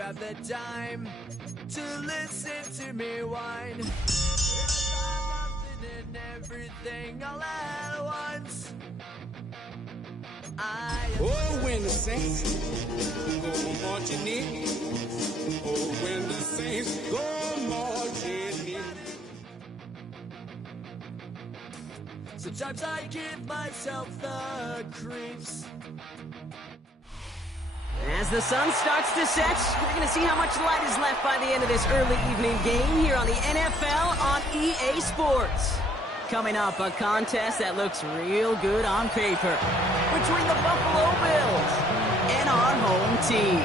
have the time to listen to me whine about nothing and everything all at once. Oh, when the saints go marching in. Oh, when the saints go marching in. Sometimes I give myself the creeps. As the sun starts to set, we're going to see how much light is left by the end of this early evening game here on the NFL on EA Sports. Coming up, a contest that looks real good on paper between the Buffalo Bills and our home team.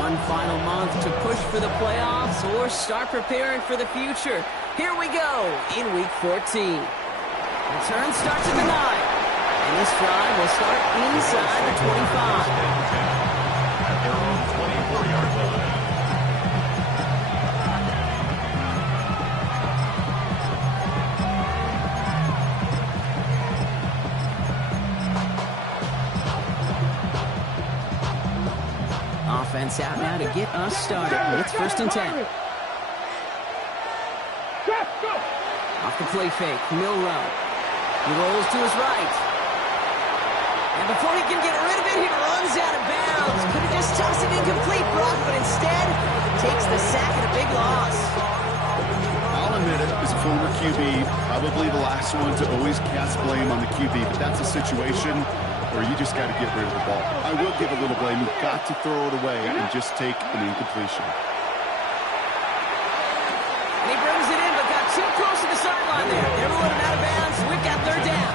One final month to push for the playoffs or start preparing for the future. Here we go in Week 14. Return starts at the 9. And this drive will start inside the 25. At their own 24-yard line. Offense out now to get us started. It's 1st and 10. Off the play fake, Milrow. He rolls to his right. And before he can get rid of it, he runs out of bounds. Could have just tossed it incomplete, Brock, but instead takes the sack and a big loss. I'll admit it, as a former QB, probably the last one to always cast blame on the QB, but that's a situation where you just got to get rid of the ball. I will give a little blame. You've got to throw it away and just take an incompletion. And he brings it in, but got too close to the sideline there. They were running out of bounds. We've got 3rd down.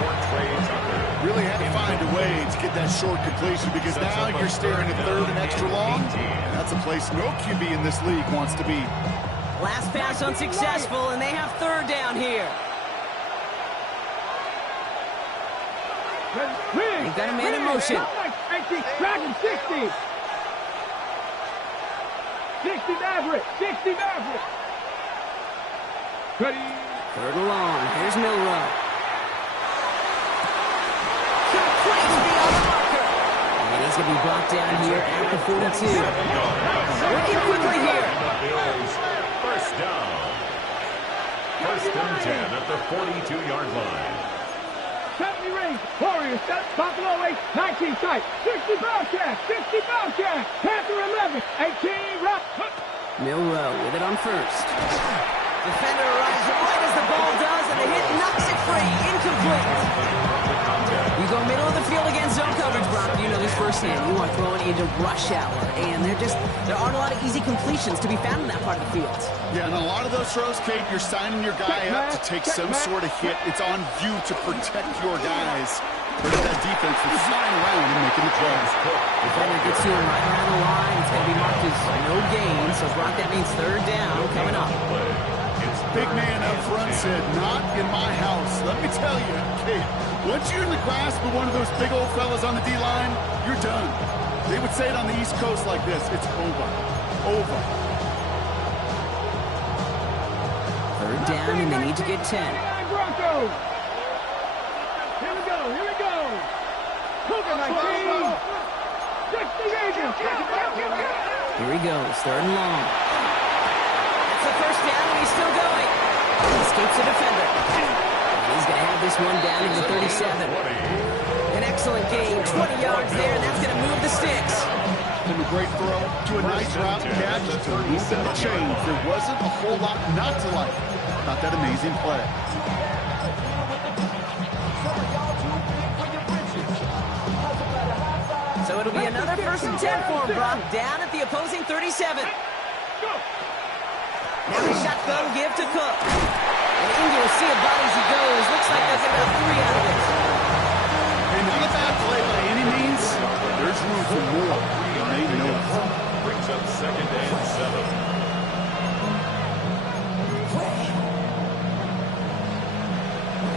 Really had to find a way to get that short completion because now you're staring at 3rd and extra long. And that's a place no QB in this league wants to be. Last pass unsuccessful, and they have 3rd down here. They've got a man in motion. 60. 60 Maverick. 60 Maverick. 3rd and long. Here's Milrow. And he's going to be brought down here at the 42. Working quickly here. First down. 1st and 10 at the 42-yard line. 70 rings. Warriors set. Buffalo 8. 19 tight. 60 Bobcat. 60 Bobcat. Panther 11. 18 rock. Milrow with it on 1st. Defender arrives right as the ball does, and the hit knocks it free. Incomplete. You go middle of the field against zone coverage, Brock. You know this firsthand. You are throwing into rush hour, and there aren't a lot of easy completions to be found in that part of the field. Yeah, and a lot of those throws, Kate, you're signing your guy up to take some sort of hit. It's on you to protect your guys. But that defense was flying around and making the plays. Defender gets to him right around the line. It's going to be marked as no gain. So, Brock, that means 3rd down coming up. Big man up front said, not in my house. Let me tell you, Kate, once you're in the grasp of one of those big old fellas on the D-line, you're done. They would say it on the East Coast like this. It's over. Over. 3rd down, and they need to get 10. Broncos. Here we go. Here we go. Cougar 19. 60 Rangers. Here he goes. 3rd and long. That's the 1st down, and he's still going. He escapes the defender. And he's going to have this one down into 37. An excellent gain. 20 yards there, and that's going to move the sticks. From a great throw to a nice route catch to moving the chains. There wasn't a whole lot not to like about that amazing play. So it'll be another 1st and 10 for him, Brock, down at the opposing 37. Now the shotgun give to Cook. And Indy will see about as he goes. Looks like they'll get about 3 out of it. And not a bad play by any means. There's room for more. They know it. Brings up 2nd and 7.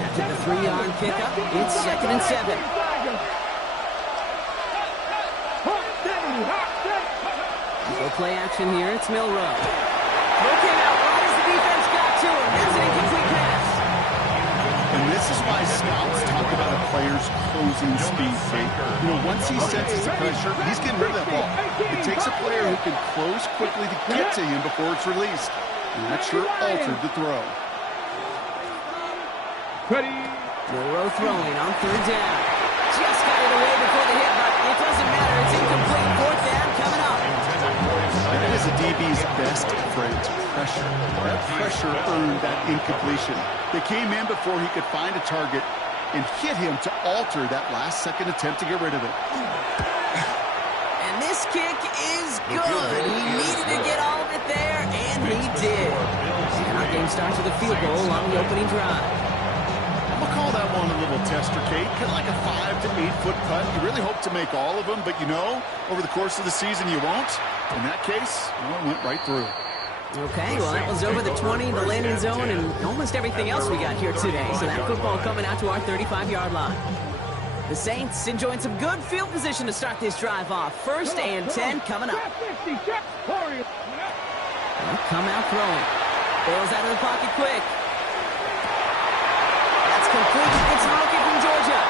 After the 3-yard pickup, it's 2nd and 7. Go play action here. It's Milrow. Throw came out right as the defense to him. That's an incomplete pass. And this is why scouts talk about a player's closing speed. You know, once he senses the pressure, he's getting rid of that ball. It takes a player who can close quickly to get to him before it's released. And that sure altered the throw. Ready. Milroe throwing on third down. Just got it away before the hit, but it doesn't matter. It's incomplete. Fourth down coming up. That is a DB's best friend, pressure. That pressure earned that incompletion. They came in before he could find a target and hit him to alter that last-second attempt to get rid of it. And this kick is good. He needed to get all of it there, and he did. And our game starts with a field goal on the opening drive. We'll call that one a little tester, Kate. Kind of like a 5 to 8 foot putt. You really hope to make all of them, but you know, over the course of the season, you won't. In that case, well, it went right through. Okay, well, that was over the 20, the landing zone, and almost everything else we got here today. So that football coming out to our 35-yard line. The Saints enjoying some good field position to start this drive off. First and 10 coming up. They'll come out throwing. Bails out of the pocket quick. That's complete. It's Rocky from Georgia.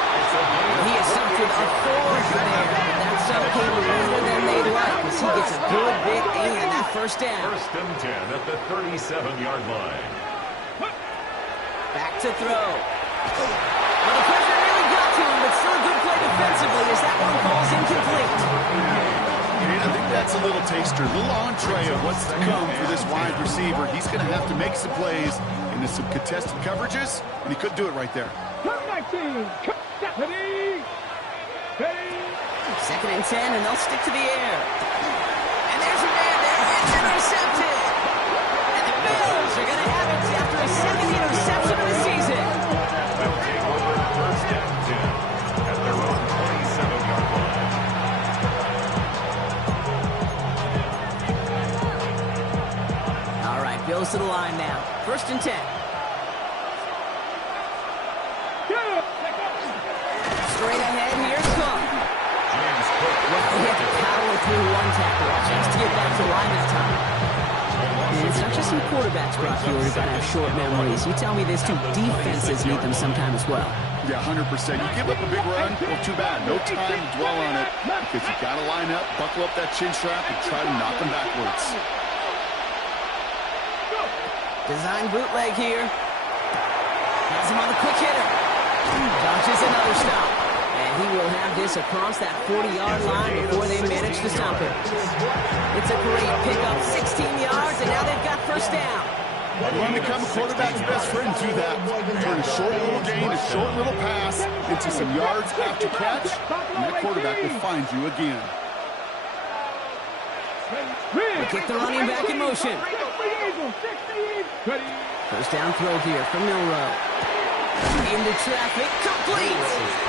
He is sucked with a fourth there, but that sub came later than they'd like as he gets a good bit and that first down. First and 10 at the 37-yard line. Back to throw. Well, the pressure really got to him, but still a good play defensively as that one falls incomplete. And I think that's a little taster, a little entree of what's to come for this wide receiver. He's going to have to make some plays into some contested coverages, and he couldn't do it right there. Second and 10, and they'll stick to the air. And there's a man there. It's intercepted. And the Bills are going to have it after a second interception of the season. They'll take over first and 10 at their own 27-yard line. All right, Bills to the line now. First and 10. Straight ahead, here's Cook. Well, he had to power through one tackle just to get back to line this time. And it's not just some quarterbacks, Brock, who are going to have short memories. You tell me this too, defenses need them sometime as well. Yeah, 100%. You give up a big run, well, too bad. No time to dwell on it because you got to line up, buckle up that chin strap, and try to knock them backwards. Design bootleg here. Has him on the quick hitter. Dodges another stop. And he will have this across that 40-yard line before they manage to stop him. It's a great pickup, 16 yards, and now they've got first down. Run become a quarterback's best friend to that. Turn a short little gain, a short little pass into some yards after catch, and that quarterback will find you again. They kick the running back in motion. First down throw here from Milroe. Into traffic, complete.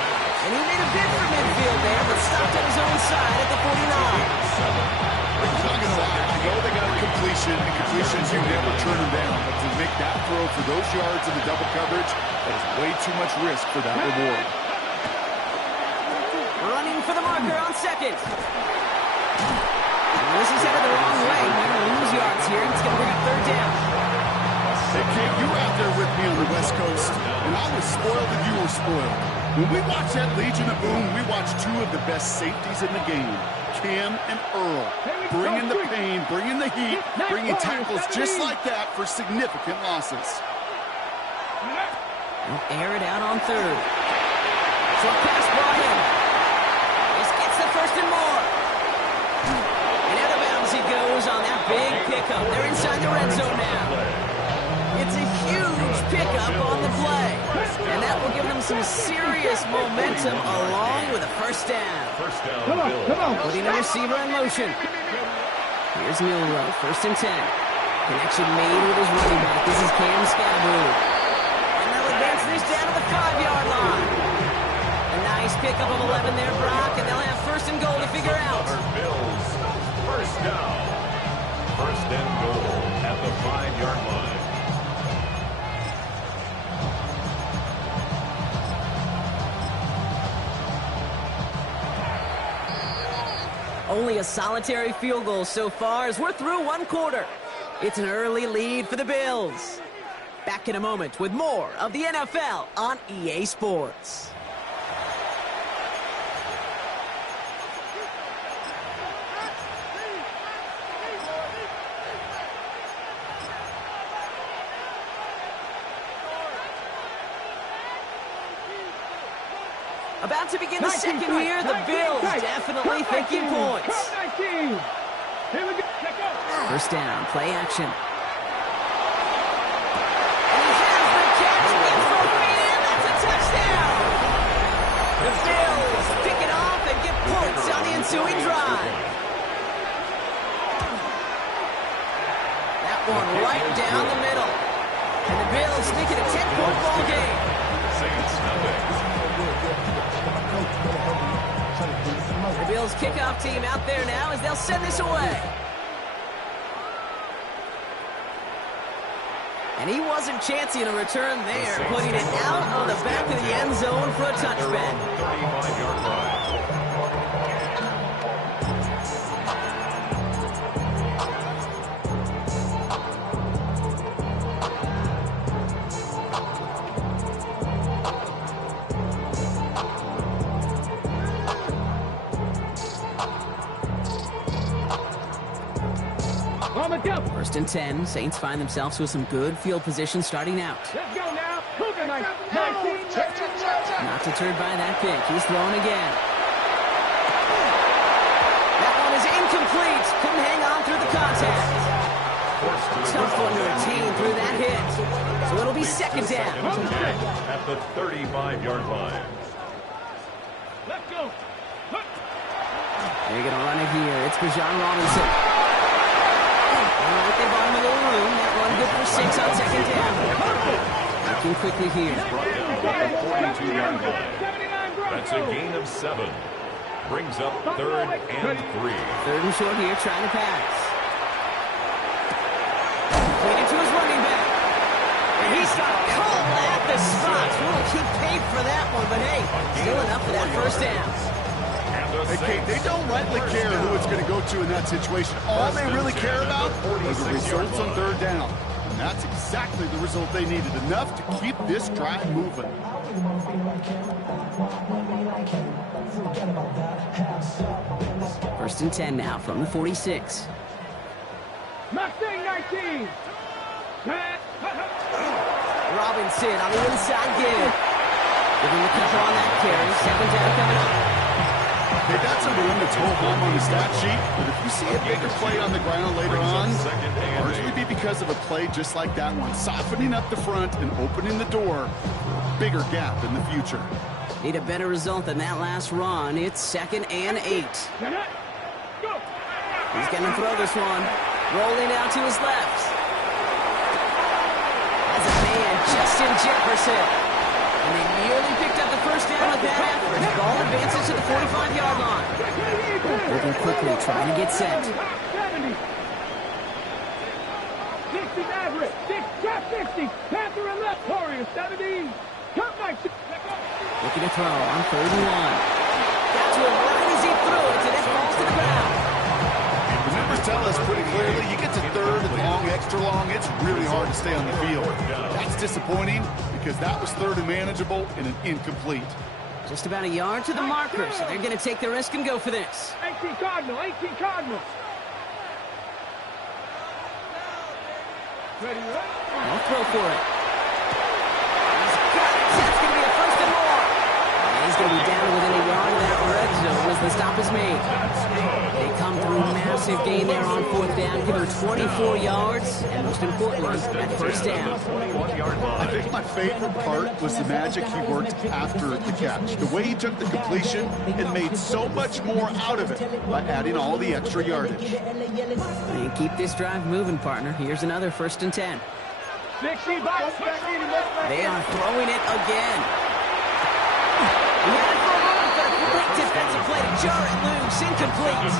And he made a bid for midfield there, but stopped on his own side at the 49. I'm not going to lie, I know they got a completion, and completions, you never turn them down. But to make that throw for those yards in the double coverage, that is way too much risk for that reward. Running for the marker on second. And this is headed the wrong way. They're going to lose yards here. It's going to bring up third down. Hey, Kate, you were out there with me on the West Coast, and I was spoiled and you were spoiled. When we watched that Legion of Boom, we watched two of the best safeties in the game, Cam and Earl, bringing the pain, bringing the heat, bringing tackles just like that for significant losses. They'll air it out on third. Short pass ball in. This gets the first and more. And out of bounds he goes on that big pickup. They're inside the red zone now. It's a huge pickup on the play. And that will give them some serious momentum along with a first down. First down, Bill. Putting the receiver in motion. Here's Milroe, first and 10. Connection made with his running back. This is Cam Scaboo. And they'll advance this down to the 5-yard line. A nice pickup of 11 there, Brock, and they'll have first and goal to figure out. Bills, first down. First and goal at the 5-yard line. Only a solitary field goal so far as we're through one quarter. It's an early lead for the Bills. Back in a moment with more of the NFL on EA Sports. About to begin the second here. The Bills definitely thinking points. First down, play action. And he has the catch. It's for me, and that's a touchdown. The Bills pick it off and get points on the ensuing drive. That one right down the middle. And the Bills make it a 10-point ball game. Saints nothing. The Bills kickoff team out there now as they'll send this away. And he wasn't chancing a return there, putting it out on the back of the end zone for a touchback. 35-yard line. First and 10. Saints find themselves with some good field position starting out. Let's go now. Cougar 19. Not deterred by that pick. He's throwing again. That one is incomplete. Couldn't hang on through the contact. Tough one to retain through that hit. So it'll be second down. At the 35-yard line. Let's go. They're going to run it here. It's Bijan Robinson. All right, they bought him a little room. That run good for 6 on second down. Looking quickly here. Brought down at the 42-yard line. That's a gain of 7. Brings up 3rd and 3. Third and short here, trying to pass. Leading to his running back. And he's got caught at the spot. We'll keep paid for that one, but hey, still enough for that first down. Hey, Kate, they don't rightly care who it's going to go to in that situation. All they really care about are the results on third down. And that's exactly the result they needed. Enough to keep this drive moving. First and 10 now from the 46. Mustang 19. Robinson on the inside again. Give him the cover on that carry. Second down coming up. Hey, that's a run that's whole home on the stat sheet, but if you see a bigger play on the ground later on, it'll largely be because of a play just like that one, softening up the front and opening the door for a bigger gap in the future. Need a better result than that last run. It's 2nd and 8. He's going to throw this one. Rolling out to his left. As a man, Justin Jefferson. And they nearly picked up the first down with that effort. The ball advances to the 45-yard line. Moving quickly, trying to get set. 70. 60 average. 60. Panther and left. Warrior 70. Come back. Looking to throw on 3rd and 1. Got to him right as he threw it, and it falls to the ground. The numbers tell us pretty clearly, you get to third and long, extra long, it's really hard to stay on the field. That's disappointing because that was third and manageable and an incomplete. Just about a yard to the marker, so they're going to take the risk and go for this. 18 Cardinal. Ready, They'll throw for it. He's got it. That's going to be a first and more. And he's going to be down within a yard of that red zone as the stop is made. They come through massive gain there on 4th down, give him 24 yards, and most importantly, that first down. I think my favorite part was the magic he worked after the catch. The way he took the completion and made so much more out of it by adding all the extra yardage. And keep this drive moving, partner. Here's another 1st and 10. 60 box. They are throwing it again. He had it for a moment, but a great defensive play to jar it loose. Incomplete.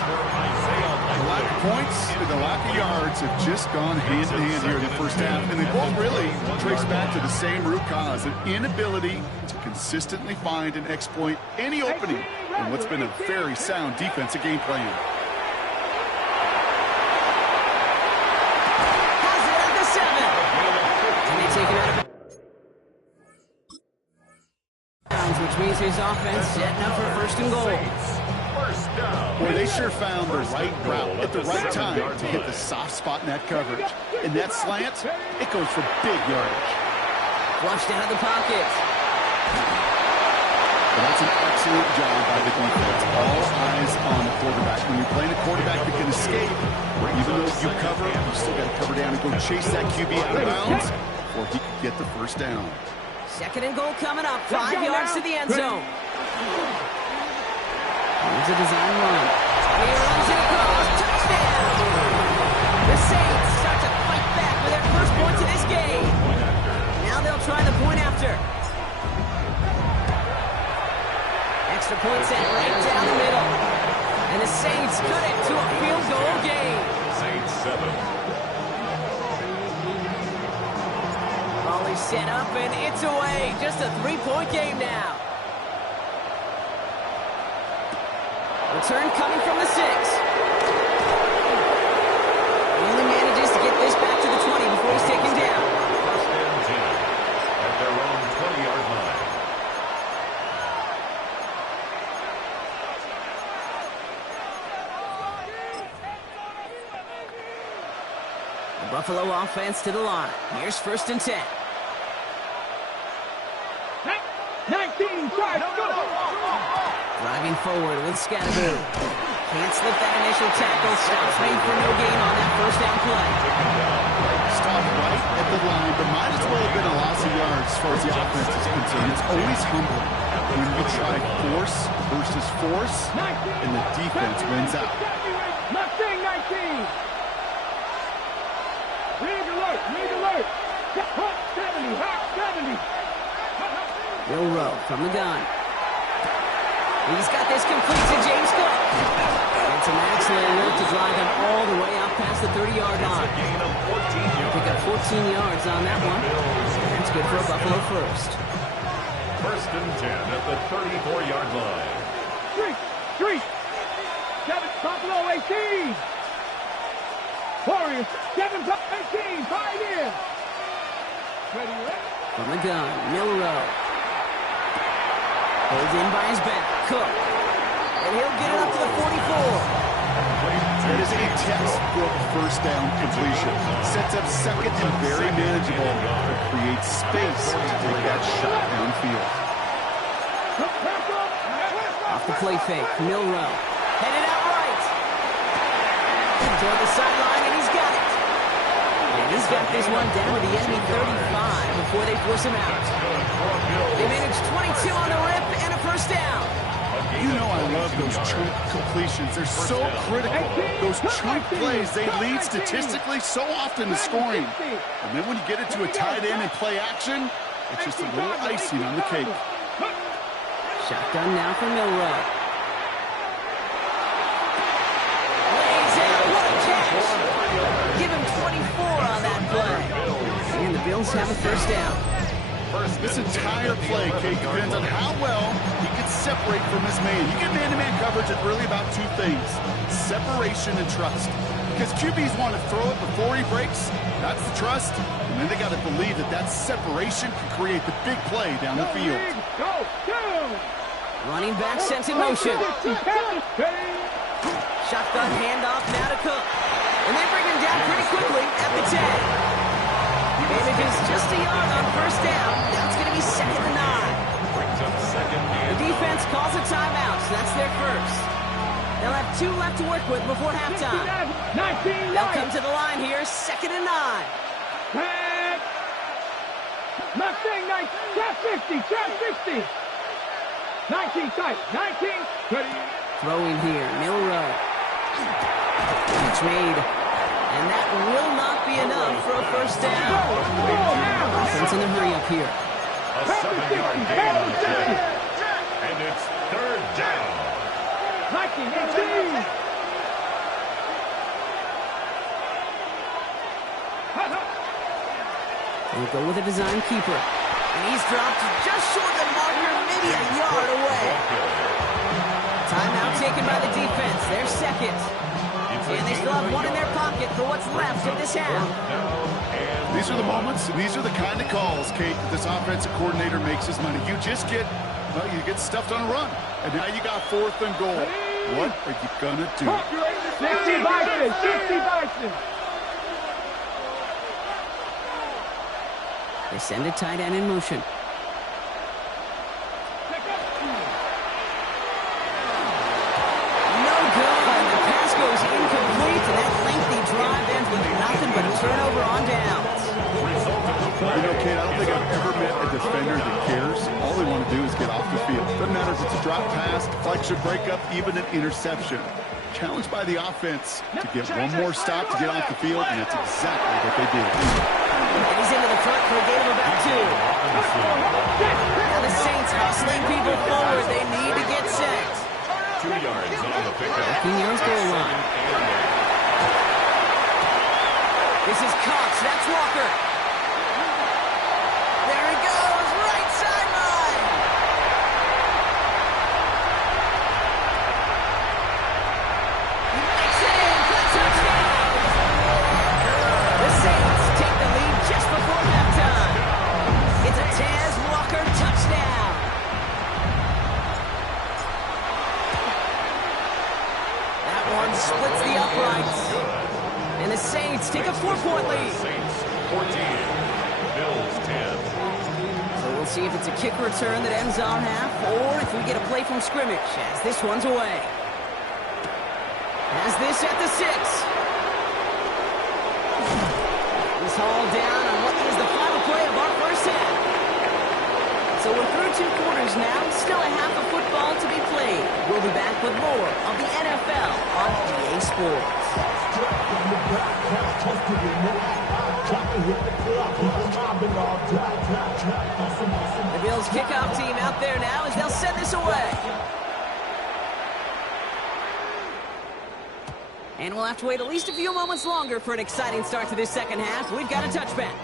The lack of points and the lack of yards have just gone hand in hand here in the first half, and they both really trace back to the same root cause, an inability to consistently find and exploit any opening in what's been a very sound defensive game plan. Has it at the 7. And they take it his offense setting up for first and goal. First down. Boy, they sure found the right route at the right time to hit the soft spot in that coverage. And that slant, it goes for big yardage. Flushed out of the pocket. Well, that's an excellent job by the defense. All eyes on the quarterback. When you're playing a quarterback that can escape, even though you cover, you still got to cover down and go chase that QB out of bounds before he can get the first down. Second and goal coming up. 5 yards to the end zone. Here's a design run. He runs it across. Touchdown! The Saints start to fight back with their first points of this game. Now they'll try the point after. Extra point set right down the middle. And the Saints cut it to a field goal game. Saints 7. Volley set up and it's away. Just a 3-point game now. Return coming from the 6. He only manages to get this back to the 20 before he's taken down. First and 10 at their own 20-yard line. The Buffalo offense to the line. Here's first and 10. 19, charge, go! Driving forward with Scatteroo. Can't slip that initial tackle. Stops made for no gain on that first down play. Stopped right at the line, but might as well have been a loss of yards as far as the offense is concerned. It's always humbling when you try force versus force, and the defense wins out. Mustang 19. Rig alert, rig alert. Hot 70, hot 70. Will Rowe from the gun. He's got this complete to James Cook. It's an excellent work to drive him all the way out past the 30-yard line. Gain of 14 yards. Pick up 14 yards on that one. That's good for a Buffalo first. First and 10 at the 34-yard line. Street. 7, Buffalo 18. Warriors, 7, 18, 5 in. Ready, ready. From the gun, Milrow. Holds in by his back, Cook. And he'll get it up to the 44. That is a textbook first down completion. Sets up second and very manageable to create space to take that shot downfield. Off the play fake, Milrow. Headed out right. Toward the sideline, and he's got it. And he's got this one down to the enemy 35 before they force him out. They manage 22 on the rip and a first down. You know I love those chunk completions. They're so critical. Those chunk plays, they lead statistically so often to scoring. And then when you get it to a tight end and play action, it's just a little icing on the cake. Shotgun now for Milrow. Lays it. What a catch. Give him 24 on that play. And the Bills have a first down. This entire play, Kate, depends on how well he can separate from his man. You get man-to-man coverage, it's really about two things: separation and trust. Because QBs want to throw it before he breaks. That's the trust. And then they got to believe that that separation can create the big play down the field. Go. Running back sent in motion. Shotgun handoff now to Cook. And they bring him down pretty quickly at the 10. Manages just a yard on first down. Now it's going to be second and 9. Brings up second and The defense calls a timeout, so that's their first. They'll have 2 left to work with before halftime. 19, They'll come to the line here, second and 9. Mustang 19, trap 50, trap 60. 19 tight, 19, ready. Throwing here, Milrow. Catch made. And that will not be enough for a first down. Offense in the hurry up here. a 7-yard gain on the play. And it's third down. 19, 18. We'll go with a design keeper. And he's dropped just short of the marker, maybe a yard away. Timeout taken by the defense. They're second. And they still have one in their pocket for what's left of this half. These are the moments, these are the kind of calls, Kate, that this offensive coordinator makes his money. You just get Well, you get stuffed on a run, and now you got 4th and goal. What are you going to do? 60 Bison, 60 Bison. They send a tight end in motion. No good. The pass goes incomplete, and that lengthy drive ends with nothing but a turnover on downs. You know, Kate, I don't think I've ever met a defender that cares. All they want to do is get off the field. Doesn't matter if it's a drop pass, deflection, breakup, even an interception. Challenged by the offense to get one more stop to get off the field, and that's exactly what they did. And he's into the front for a gain of about 2. Now the Saints hustling people forward. They need to get set. 2 yards on the pickup. 15 yards goal line. This is Cox. That's Walker. There he goes. Right sideline. He makes it in for the touchdown. The Saints take the lead just before halftime. It's a Taz Walker touchdown. That one splits the uprights. And the Saints take a 4-point lead. Saints 14, Bills 10. So we'll see if it's a kick return that ends our half, or if we get a play from scrimmage, as this one's away. Has this at the 6. This hauled down on what is the final play of our first half. So we're through 2 quarters now, still a half of football to be played. We'll be back with more of the NFL on EA Sports. The Bills kickoff team out there now as they'll send this away. And we'll have to wait at least a few moments longer for an exciting start to this second half. We've got a touchback.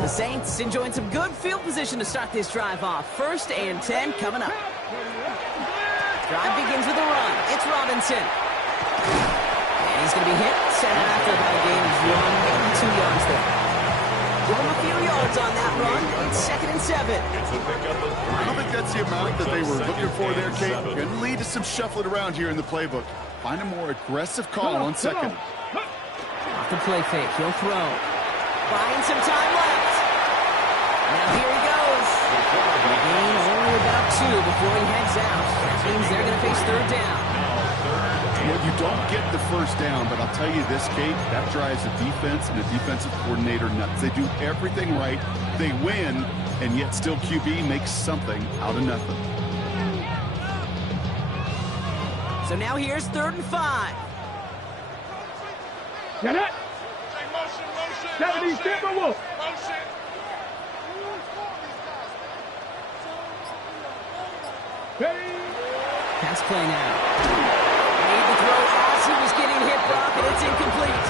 The Saints enjoying some good field position to start this drive off. 1st and 10 coming up. Drive begins with a run. It's Robinson. And he's going to be hit. Sent after about a gain of 1, maybe 2 yards there. Give him a few yards on that run. It's 2nd and 7. I don't think that's the amount that they were looking for there, Kate. Going to lead to some shuffling around here in the playbook. Find a more aggressive call on 2nd. Off the play fake. He'll throw. Buying some time left. Now here he goes. Gain only about 2 before he heads out. That means they're going to face 3rd down. Well, you don't get the 1st down, but I'll tell you this, Kate, that drives the defense and the defensive coordinator nuts. They do everything right. They win, and yet still QB makes something out of nothing. So now here's 3rd and 5. Get it? 70 Timberwolves. Pass play now. Made the throw as he was getting hit, Brock, and it's incomplete.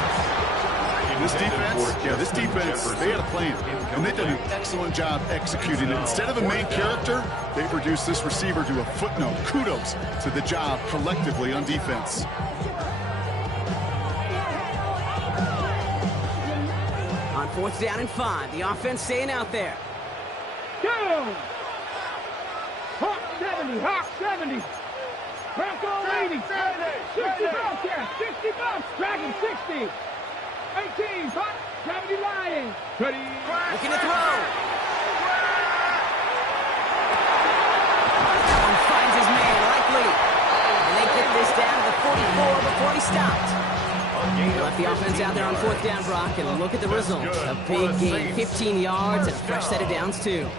This defense, they had a plan, and they did an excellent job executing it. Instead of a main character, they produced this receiver to a footnote. Kudos to the job collectively on defense. On 4th down and 5, the offense staying out there. Go! Hawk 70, Hawk 70. Bronco 80, 60 Bobcat, 60 Bucks, Dragon 60. 18, Hawk 70 Lions. 30. Looking to throw. That one finds his man, likely. And they get this down to the 44 before he stopped. Left the offense out there on 4th down, Brock, and look at the result. A big gain, 15 yards, and a fresh set of downs, too.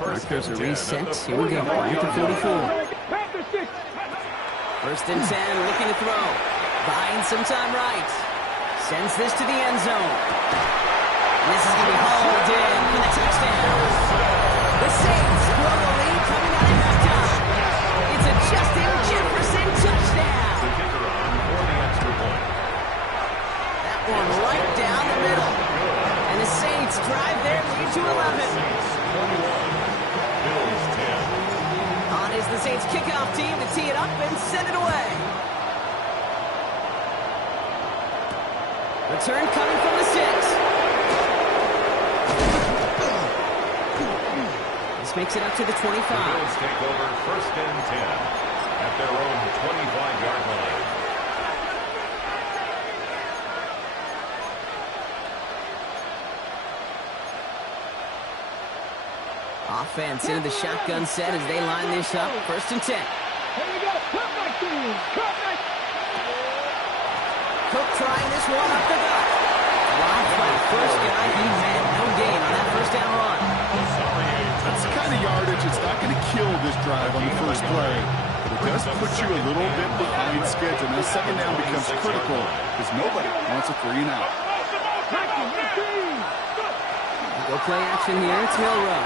Markers are reset. Here we go, at the 44. 1st and 10, looking to throw. Buying some time right. Sends this to the end zone. And this is going to be hauled in for the touchdown. The Saints grow the lead coming out of halftime. It's a Justin Jefferson touchdown. The kicker on for the extra point. That one right down the middle. And the Saints drive their lead to 11. Bills 10. On is the Saints kickoff team to tee it up and send it away. Return coming from the 6. This makes it up to the 25. The Bills take over 1st and 10 at their own 25-yard line. Offense into the shotgun set as they line this up. 1st and 10. Here we go. Cut back team. Cut back. Cook trying this one up the gut. Blocked by the first guy. He had no gain on that 1st down run. That's the kind of yardage. It's not going to kill this drive on the first play, but it does put you a little bit behind schedule. Now 2nd down becomes critical because nobody wants a 3 and out. Go play action here. It's Milrow.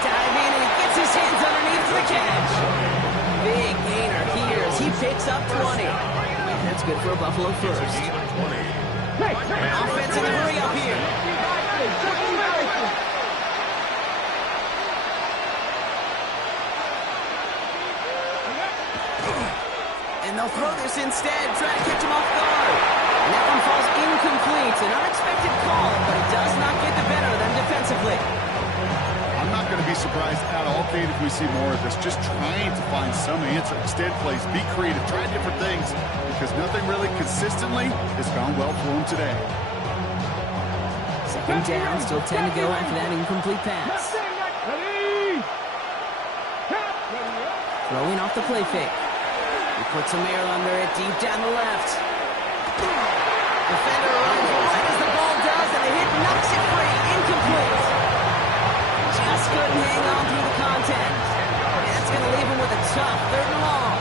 Dive in and he gets his hands underneath for the catch. Big gainer here as he picks up 20. That's good for a Buffalo first. Offense in the hurry up here. And they'll throw this instead, try to catch him off guard. And that one falls incomplete. An unexpected call, but it does not get the better of them defensively. I'm not going to be surprised at all, Kate, if we see more of this. Just trying to find some answer. Extend plays, be creative, try different things, because nothing really consistently has gone well for him today. 2nd down, still 10 to go after that incomplete pass. Throwing off the play fake. He puts some air under it, deep down the left. Defender runs right as the ball does, and the hit knocks it free. Incomplete. Just couldn't hang on through the contact. And that's going to leave him with a tough 3rd and long.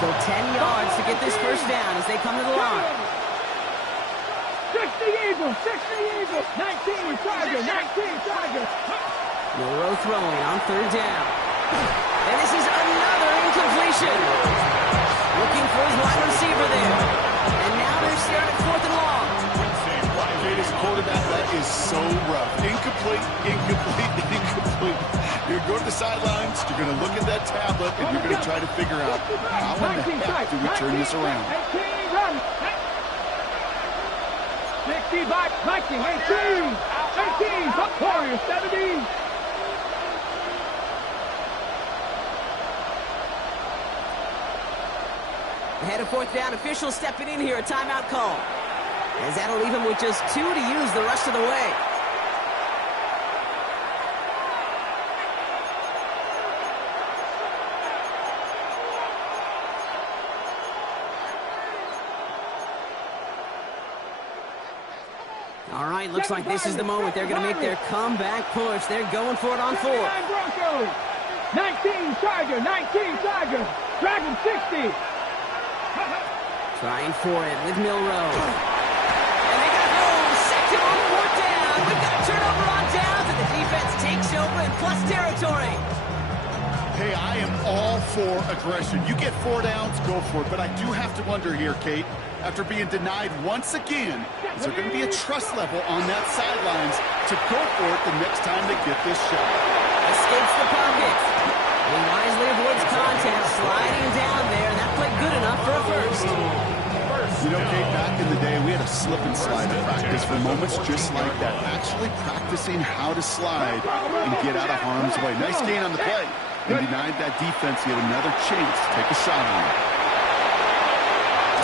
Still 10 yards to get this 1st down as they come to the line. 60 Eagles, 60 Eagles, 19 Tiger, 19 Tiger. Milrow throwing on 3rd down. And this is another incompletion. Looking for his wide receiver there. And now they're starting 4th and long. Kate, as a quarterback, that is so rough. Incomplete, incomplete, incomplete. You're going to go to the sidelines, you're going to look at that tablet, and you're going to try to figure out how in the heck do we turn this around. 18 run. 60 back, 19, 18. 18, Warriors, 17. Ahead of 4th down, officials stepping in here, a timeout call. As that'll leave him with just 2 to use the rest of the way. All right, looks like this is the moment they're going to make their comeback push. They're going for it on 4. 19 Tiger, 19 Tiger. Dragon 60. Trying for it with Milrow. And they got home. 2nd on 4th down. We've got a turnover on downs, and the defense takes over in plus territory. Hey, I am all for aggression. You get 4 downs, go for it. But I do have to wonder here, Kate, after being denied once again, is there going to be a trust level on that sidelines to go for it the next time they get this shot? Escapes the pocket. He wisely avoids contact, sliding down there, and that played good enough for a 1st. You know, Kate, back in the day, we had a slip and slide in practice for moments just like that. Actually practicing how to slide and get out of harm's way. Nice gain on the play. And denied that defense yet another chance to take a shot on it.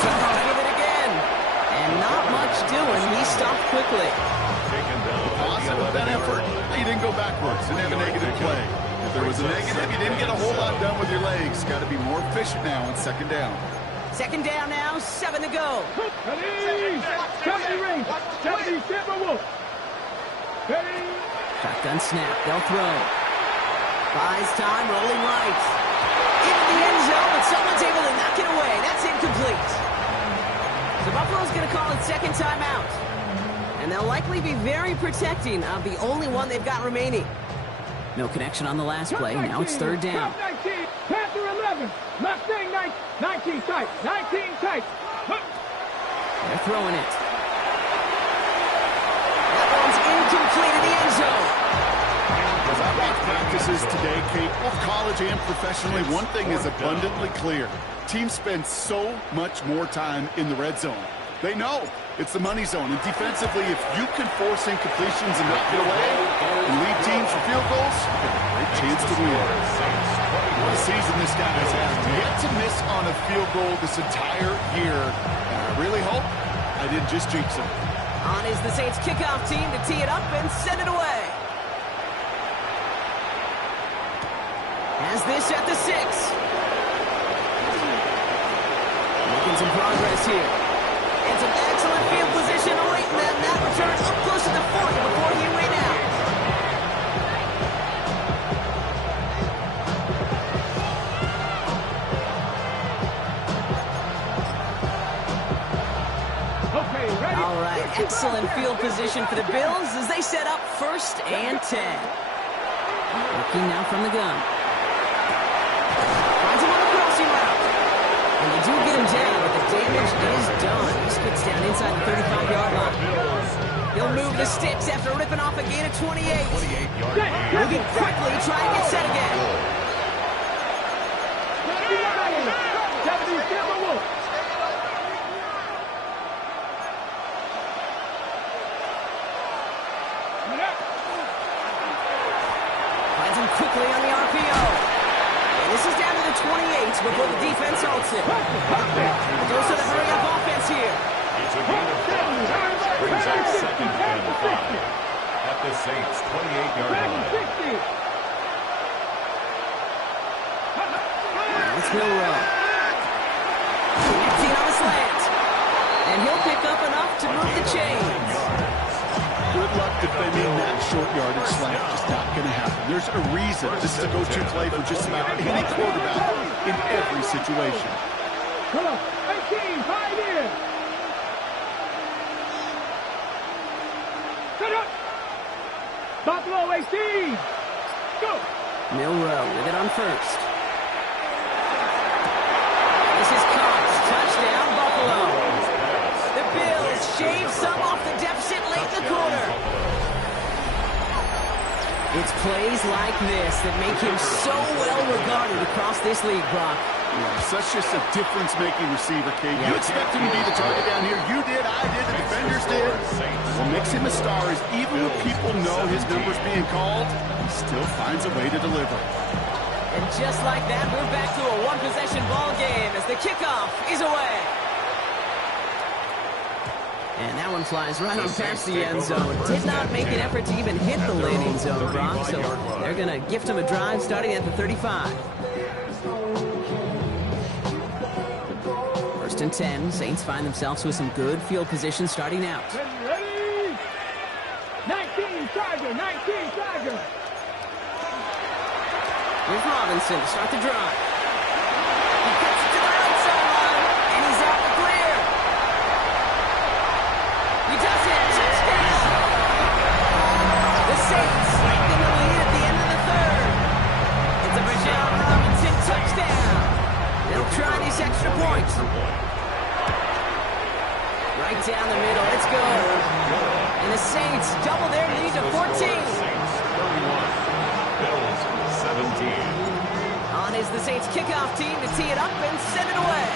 Took off with it again. And not much doing. He stopped quickly. Awesome with that effort. He didn't go backwards. Didn't have a negative play. If there was a negative, you didn't get a whole lot done with your legs. Got to be more efficient now on 2nd down. 2nd down now, 7 to go. 70 ring, 70 Timberwolves. Shotgun snap, they'll throw. Buys time, rolling right. Into the end zone, but someone's able to knock it away. That's incomplete. So Buffalo's going to call it 2nd timeout. And they'll likely be very protecting of the only one they've got remaining. No connection on the last play. Now it's 3rd down. 19, Panther 11, Mustang 19 tight, 19 tight. They're throwing it. That one's incomplete in the end zone. As I watch practices today, Kate, both college and professionally, one thing is abundantly clear. Teams spend so much more time in the red zone. They know it's the money zone. And defensively, if you can force incompletions and not get away and lead teams for field goals, you got a great chance to win. What a season this guy has had. Yet to miss on a field goal this entire year. And I really hope I didn't just jinx him. On is the Saints kickoff team to tee it up and send it away. Has this at the 6. Making some progress here. And some excellent field position awaiting them. That return up close to the 40 before he ran out. Okay, ready? All right, excellent field position for the Bills as they set up 1st and 10. Looking now from the gun. Finds him on the crossing route. And they do get him down, but the damage is done. He gets down inside the 35-yard line. He'll move the sticks after ripping off a gain of 28. Moving quickly, trying to get set again. 77 Wolf. Finds him quickly on the RPO. And this is down to the 28 before the defense halts it. Goes to the hurry-up offense here. It's a gain of 5. Brings up 2nd and 5. At the Saints' 28-yard line. Let's go run. Connecting on a slant. And he'll pick up enough to move the chains. Good luck defending that short yardage slant. Just not going to happen. There's a reason this is a go-to play for just about any quarterback in every situation. Come on, 18, 5 in. Set up. Buffalo 18. Go. Milrow with it on 1st. This is Cox. Touchdown, Buffalo. The Bills shave some off the deficit late in the quarter. It's plays like this that make him so well regarded across this league, Brock. Yeah, such just a difference-making receiver, Kate. You expect him to be the target down here. You did, I did, the defenders did. What makes him a star is even when people know his number's being called, he still finds a way to deliver. And just like that, we're back to a one-possession ball game as the kickoff is away. And that one flies right on past the end zone. Did not make an effort to even hit the landing zone, Brock, so they're going to gift him a drive starting at the 35. 1st and 10. Saints find themselves with some good field position starting out. Ready? 19 Tiger, 19 Tiger. Here's Robinson to start the drive. He gets it to the right sideline, and he's out the clear. He does it. Touchdown. The Saints in the lead at the end of the 3rd. It's a Bijan Robinson touchdown. They'll try this extra point. Right down the middle. Let's go. And the Saints double their lead to 14. Saints 31. Bills 17. On is the Saints kickoff team to tee it up and send it away.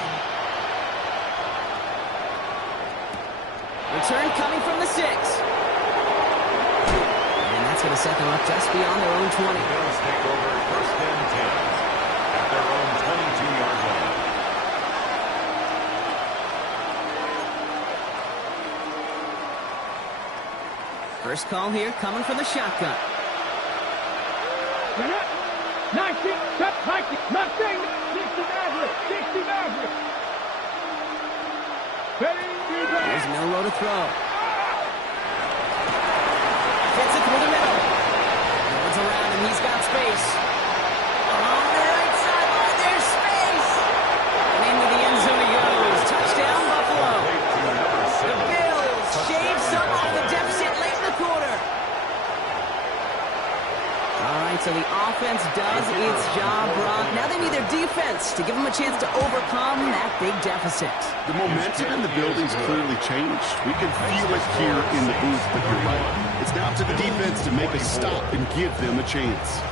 Return coming from the 6. And that's going to set them up just beyond their own 20. Bills take over 1st and 10 at their own 22-yard line. First call here coming from the shotgun. 19, step, 19, nothing, 60 Maverick, 60 Maverick. There's Milrow to throw. Gets it through the middle. Goes around and he's got space. Along the right sideline, there's space. And into the end zone he goes. Touchdown, Buffalo. The Bills shave some off the deficit late in the quarter. All right, so the offense does its job, Brock. Now they need their defense to give them a chance to overcome that big deficit. The momentum in the building's clearly changed. We can feel it here in the booth, but you're right. It's now to the defense to make a stop and give them a chance.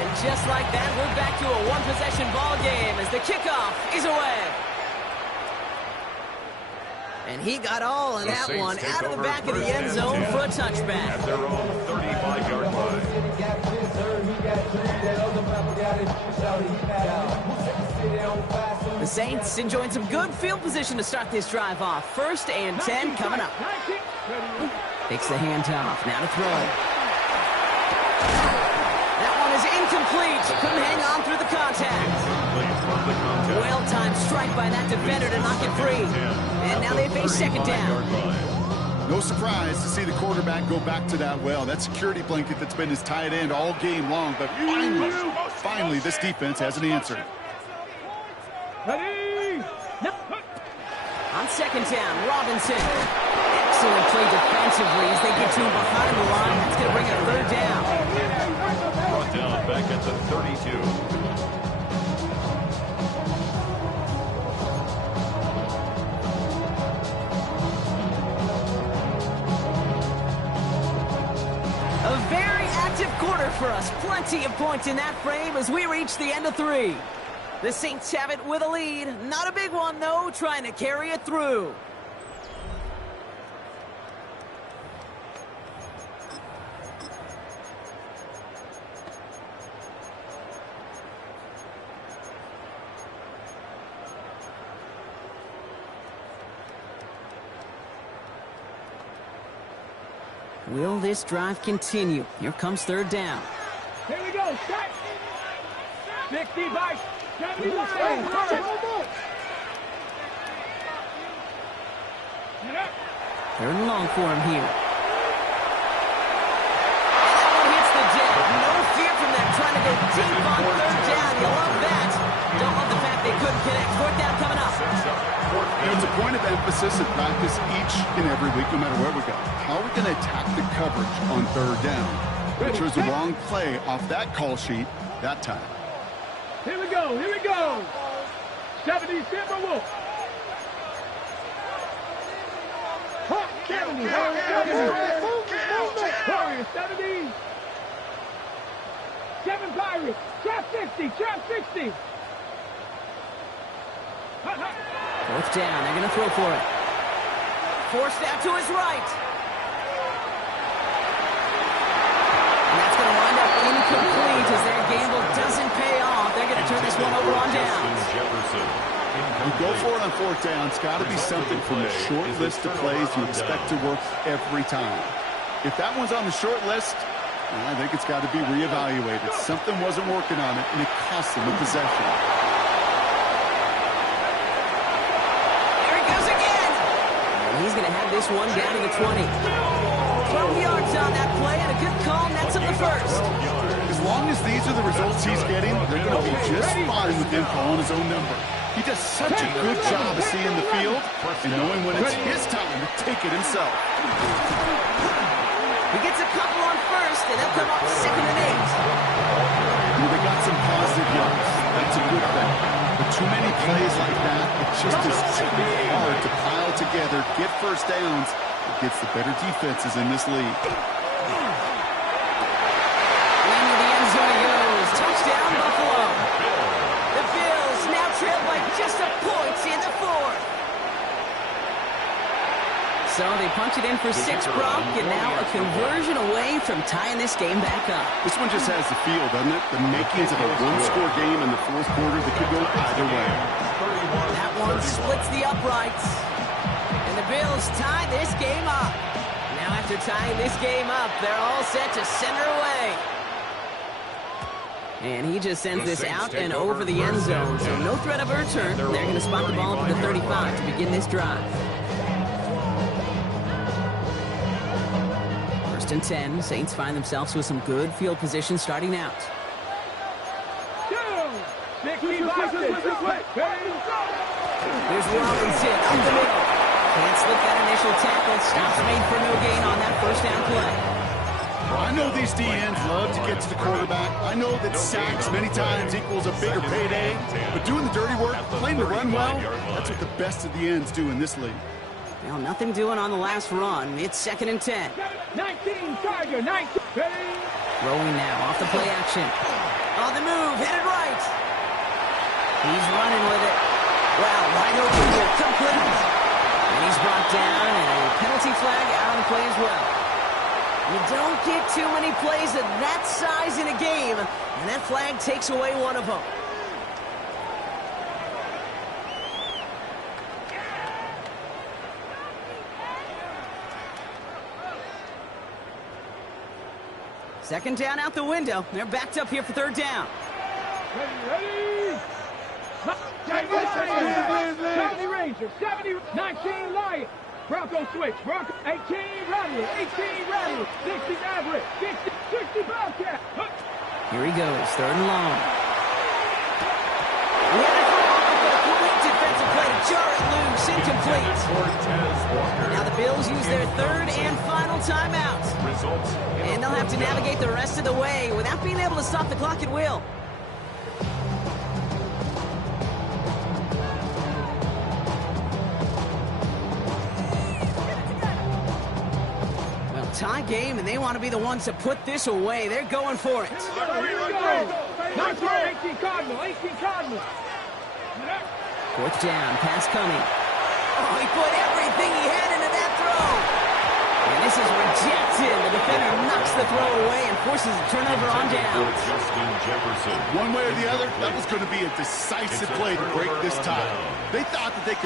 And just like that, we're back to a one-possession ball game as the kickoff is away. And he got all of that one out of the back of the end zone for a touchback. At their own 35-yard line. The Saints enjoying some good field position to start this drive off. 1st and 10 coming up. Takes the handoff. Now to throw. That one is incomplete. Couldn't hang on through the contact. Well-timed strike by that defender to knock it free. And now they face 2nd down. No surprise to see the quarterback go back to that well. That security blanket that's been his tight end all game long. But finally, this defense has an answer. Ready? On 2nd down, Robinson. Excellent play defensively as they get to him behind the line. That's going to bring a 3rd down. Brought down back at the 32. A very active quarter for us. Plenty of points in that frame as we reach the end of 3. The Saints have it with a lead. Not a big one, though, trying to carry it through. Will this drive continue? Here comes 3rd down. Here we go. Set. 65. 75. 3rd and long for him here. And that one hits the deck. No fear from them trying to go deep on 3rd down. You love that. Don't love the fact they couldn't connect. 4th down coming up. It's a point of emphasis in practice each and every week, no matter where we go. How are we going to attack the coverage on 3rd down? We chose the wrong play off that call sheet that time. Here we go. Here we go. 70 Timberwolves. 70. Warriors 70. 7 Pirates. Trap 60. Trap 60. 4th down. They're going to throw for it. Forced out to his right. And that's going to wind up incomplete as their gamble doesn't pay off. They're going to turn this one over on downs. You go for it on 4th down. It's got to be something from a short list of plays you expect to work every time. If that one's on the short list, I think it's got to be reevaluated. Something wasn't working on it, and it cost them a possession. He's going to have this one down to the 20. 12 yards on that play, and a good call nets him the 1st. As long as these are the results he's getting, they're going to be just fine with him calling his own number. He does such a good job of seeing the field and knowing when it's his time to take it himself. He gets a couple on 1st, and they'll come up 2nd and 8. Well, they got some positive yards. That's a good thing. But too many plays like that, it just is too hard to pile together, get 1st downs. It gets the better defenses in this league. Into the end zone he goes. Touchdown, Buffalo. The Bills now trail by just a point in the 4th. So they punch it in for 6, Brock, and now a conversion away from tying this game back up. This one just has the feel, doesn't it? The makings of a one-score game in the 4th quarter that could go either way. That one splits the uprights. And the Bills tie this game up. Now after tying this game up, they're all set to center away. And he just sends this out and over the end zone. So no threat of a return. They're going to spot the ball up at the 35 to begin this drive. 1st and 10. Saints find themselves with some good field position starting out. Here's Robinson up the middle. Can't slip that initial tackle. Stops made for no gain on that 1st down play. I know these DNs love to get to the quarterback. I know that sacks many times equals a bigger payday. But doing the dirty work, playing the run well, that's what the best of the ends do in this league. Well, nothing doing on the last run. It's 2nd and 10. 19, Tiger, 19. Throwing now off the play action. On the move, headed right. He's running with it. Wow, wide open here, complete. And he's brought down, and a penalty flag out on the play as well. You don't get too many plays of that size in a game, and that flag takes away one of them. Second down out the window. They're backed up here for third down. Ready? 70 Rangers, 19 Lions. Bronco switch. Bronco 18 Rattler, 18 Rattler, 60 Maverick, 60 Bobcat. Here he goes, third and long. We had a great defensive play to jar it loose, incomplete. Now the Bills use their third and final timeout. And they'll have to navigate the rest of the way without being able to stop the clock at will. Well, tie game, and they want to be the ones to put this away. They're going for it. Nice run, 18 Cardinal, 18 Cardinal. Fourth down, pass coming. Oh, he put everything he had into that throw. And this is rejected. The defender knocks the throw away and forces a turnover on down. One way or the other, that was going to be a decisive play to break this tie. They thought that they could